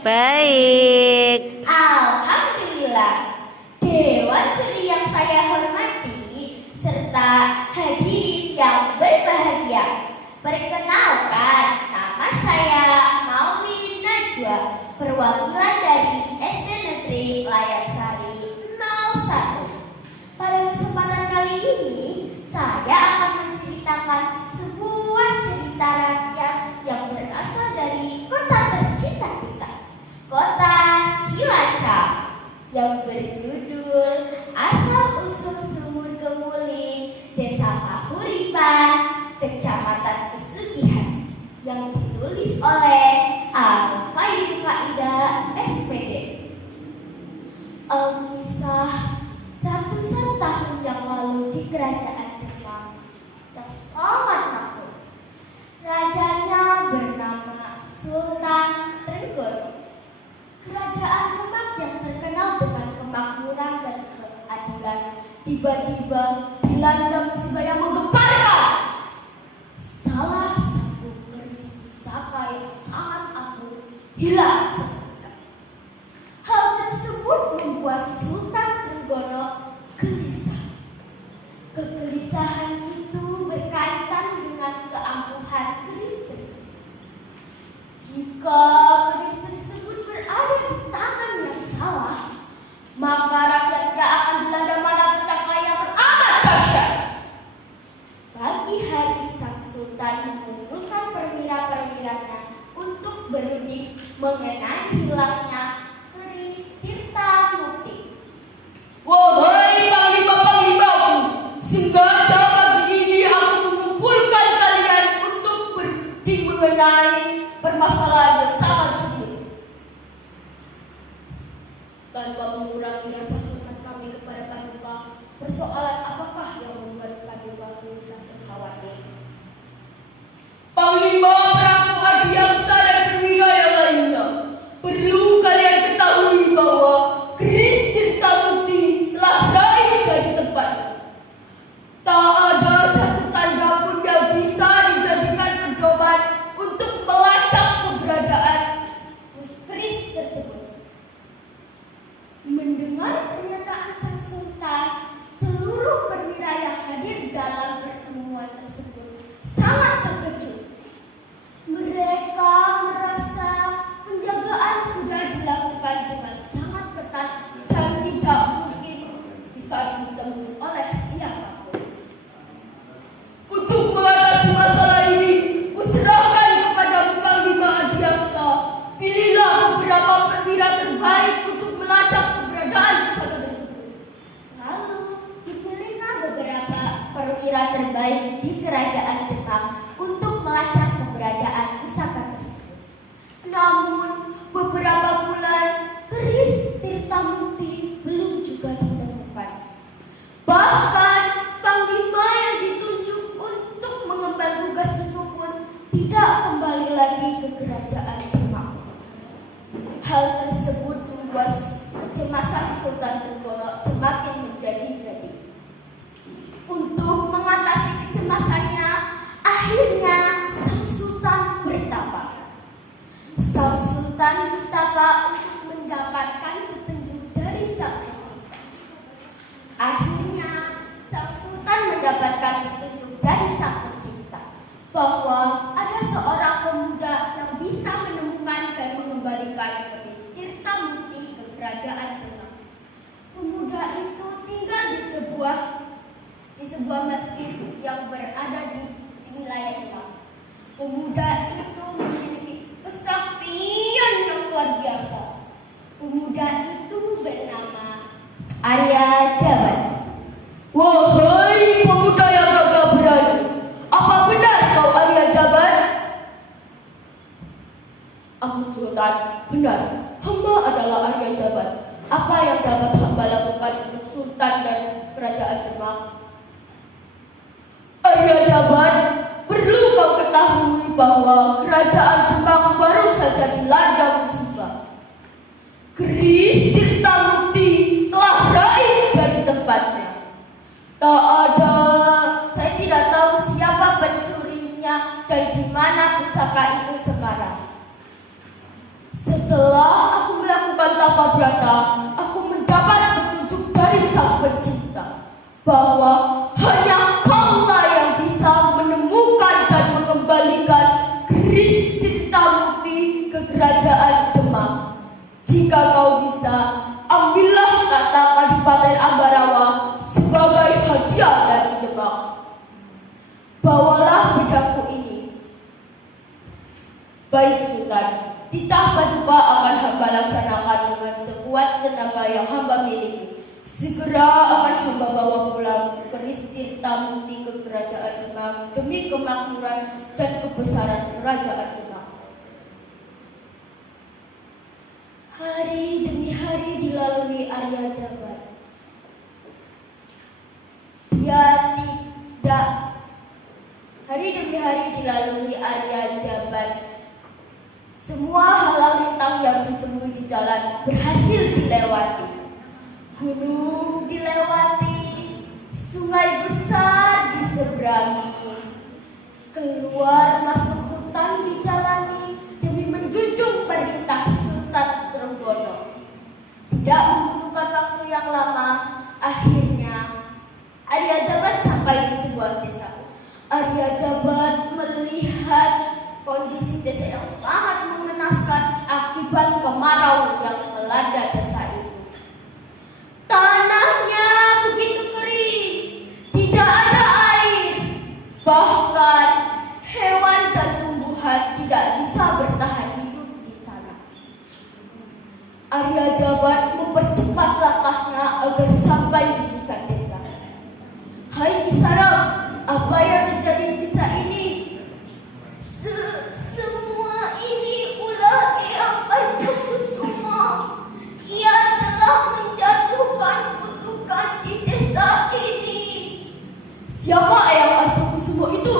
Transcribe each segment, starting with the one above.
Baik. Alhamdulillah. Dewan juri yang saya hormati serta hadirin yang berbahagia. Perkenalkan, nama saya Maulin Najwa, perwakilan dari SD Negeri Layansari 01. Pada kesempatan kali ini, saya akan menceritakan sebuah cerita rakyat yang berasal dari kota tercinta kita, Kota Cilacap, yang berjudul Asal-usul Sumur Kemuling, Desa Kahuripan, Kecamatan Pesugihan, yang ditulis oleh Al-Faid Faida SPD. Kisah ratusan tahun yang lalu di Kerajaan Demak yang sangat makmur. Rajanya bernama Sultan Trenggono. Kerajaan Demak yang terkenal dengan kemakmuran dan keadilan tiba-tiba dilanda musibah yang menggemparkan. Salah satu keris pusaka yang sangat agung hilang seketika. Hal tersebut membuat Sultan Trenggono gelisah. Kegelisahan itu berkaitan dengan keangkuhan keris tersebut. Jika keris tersebut berada di tangan yang salah, maka rakyat tidak akan dilanda malapetaka yang teramat dahsyat. Pagi hari sang sultan mengumpulkan perwira-perwiranya untuk berunding mengenai hilangnya keris Tirta Mukti. Wahai panglima-panglimaku, sengaja pagi ini aku mengumpulkan kalian untuk berunding mengenai permasalahan yang sangat serius. Tanpa mengurangi rasa hormat kami kepada Paduka, persoalan apakah yang membuat Paduka gelisah dan khawatir? Panglima, Prabu Adiaksa dan perwira yang lainnya, perlu kalian ketahui bahwa keris Tirta Mukti telah raih dari tempatnya. Tak ada satu tanda pun yang bisa dijadikan pedoman untuk melacak keberadaan keris tersebut. Mendengar pernyataan sang sultan, seluruh perwira yang hadir dalam pertemuan tersebut sangat terkejut. Mereka merasa penjagaan sudah dilakukan dengan sangat ketat dan tidak mungkin bisa ditembus oleh siapapun. Untuk mengatasi masalah ini, kuserahkan kepada Panglima Adiaksa. Pilihlah beberapa perwira terbaik untuk melacak keberadaan pusaka tersebut. Lalu dipilihlah beberapa perwira terbaik di Kerajaan Demak untuk melacak keberadaan pusaka tersebut. Namun beberapa bulan keris Tirta Mukti belum juga ditemukan. Bahkan panglima yang ditunjuk untuk mengemban tugas itu pun tidak kembali lagi ke Kerajaan Demak. Hal tersebut membuat kecemasan Sultan Trenggono semakin menjadi-jadi. Untuk mengatasi kecemasannya, akhirnya sang sultan bertapa. Sang sultan bertapa untuk mendapatkan petunjuk dari sang pencipta. Akhirnya sang sultan mendapatkan petunjuk dari sang pencipta bahwa ada seorang pemuda yang bisa menemukan dan mengembalikan keris Tirta Mukti ke kerajaan Demak. Pemuda itu tinggal di sebuah masjid yang berada di wilayah Demak. Pemuda itu memiliki kesaktian yang luar biasa. Pemuda itu bernama Arya Jabat. Wahai pemuda yang gagah berani, apa benar kau Arya Jabat? Ampun Sultan, benar. Hamba adalah Arya Jabat. Apa yang dapat hamba lakukan untuk Sultan dan Kerajaan Demak? Arya Jabat, perlu kau ketahui bahwa Kerajaan Demak baru saja dilanda musibah. Keris Tirtamukti telah raib dari tempatnya. Tak ada, saya tidak tahu siapa pencurinya dan di mana pusaka itu sekarang. Setelah aku melakukan tapa brata, aku mendapat petunjuk dari Sang Pencipta bahwa hanya Kaulah yang bisa menemukan dan mengembalikan keris Tirtamukti ke Kerajaan Demak. Jika kau bisa, ambillah kata Kadipaten Ambarawa sebagai hadiah dari Demak. Bawalah pedangku ini. Baik Sultan, titah paduka akan hamba laksanakan dengan sekuat tenaga yang hamba miliki. Segera akan hamba bawa pulang keris Tirtamukti ke Kerajaan Demak demi kemakmuran dan kebesaran Kerajaan Demak. Hari demi hari dilalui Arya Jabat. Hari demi hari dilalui Arya Jabat. Semua halang rintang yang ditemui di jalan berhasil dilewati. Gunung dilewati, sungai besar diseberangi, keluar masuk hutan dijalani demi menjunjung perintah Sultan Trenggono. Tidak membutuhkan waktu yang lama, akhirnya Arya Jabat sampai di sebuah desa. Arya Jabat melihat kondisi desa yang sangat mengenaskan akibat kemarau yang melanda desa itu. Tanahnya begitu kering, tidak ada air, bahkan hewan dan tumbuhan tidak bisa bertahan hidup di sana. Arya Jabat mempercepat langkahnya agar sampai di pusat desa. Hai Kisara, apa yang terjadi di desa ini? Semua ini ulah Eyang Arjakusuma. Ia telah menjatuhkan kutukan di desa ini. Siapa Eyang Arjakusuma itu?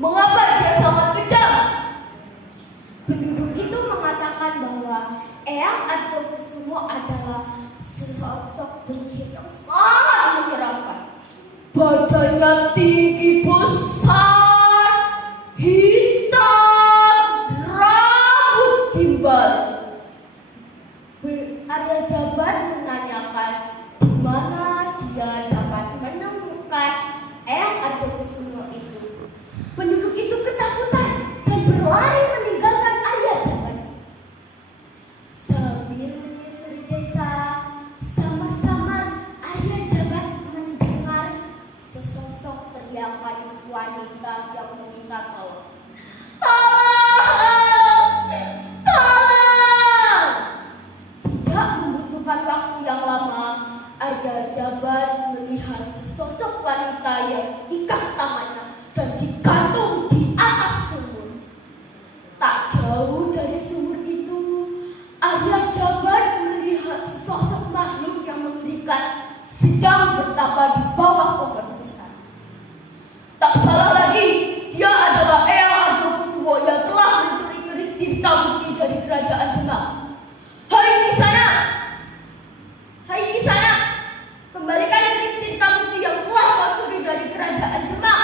Mengapa dia sangat kejam? Penduduk itu mengatakan bahwa Eyang Arjakusuma adalah sosok penyihir yang sangat menyeramkan. Badannya tinggi besar, hitam, rambut gimbal. Arya Jabat menanyakan di mana dia dapat menemukan Eyang Arjakusuma itu. Penduduk itu ketakutan dan berlari meninggalkan Arya Jabat. Sambil menyusuri desa, samar-samar Arya Jabat mendengar sesosok teriakan wanita yang meminta tolong. Tolong! Tolong! Tidak membutuhkan waktu yang lama, Arya Jabat melihat sesosok wanita yang diikat tangannya dan digantung di atas sumur. Tak jauh dari sumur itu, Arya Jabat melihat sesosok makhluk yang mengerikan sedang bertapa di bawah pohon besar. Tak salah lagi, dia adalah Eyang Arjakusuma yang telah mencuri keris Tirtamukti dari Kerajaan Demak. Hai Kisana! Hai Kisana! Kembalikan keris Tirtamukti yang telah kau curi dari Kerajaan Demak.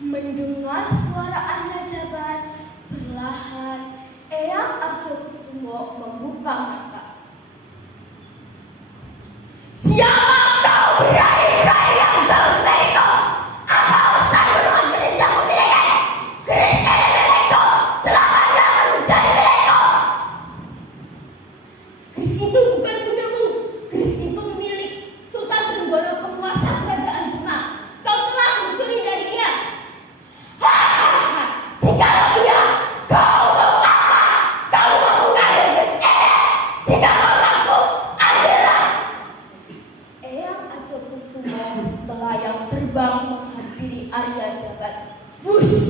Mendengar suara Arya Jabat, perlahan Eyang Arjakusuma membuka mata. Siapa kau berani terbang menghampiri Arya Jabat. Wush!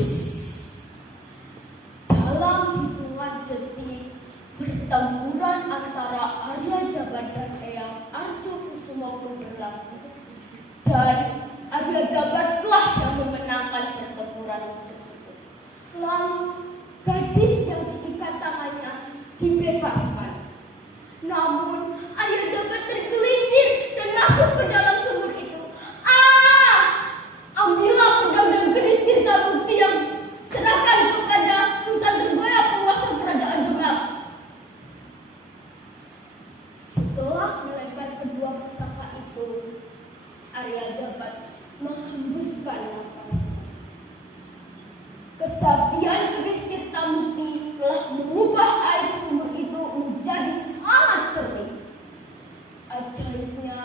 Dalam hitungan detik, pertempuran antara Arya Jabat dan Eyang Arjokusumo pun berlangsung. Dan Arya Jabatlah yang memenangkan pertempuran tersebut. Lalu gadis yang diikat tangannya dibebaskan. Namun Arya Jabat tergelincir dan masuk ke dalam sumur itu. Ambillah pedang dan keris Tirta Mukti yang serahkan kepada Sultan Trenggono, penguasa kerajaan Demak. Setelah melempar kedua pusaka itu, Arya Jabat menghembuskan nafas. Kesaktian keris Tirta Mukti telah mengubah air sumur itu menjadi sangat jernih. Ajaibnya,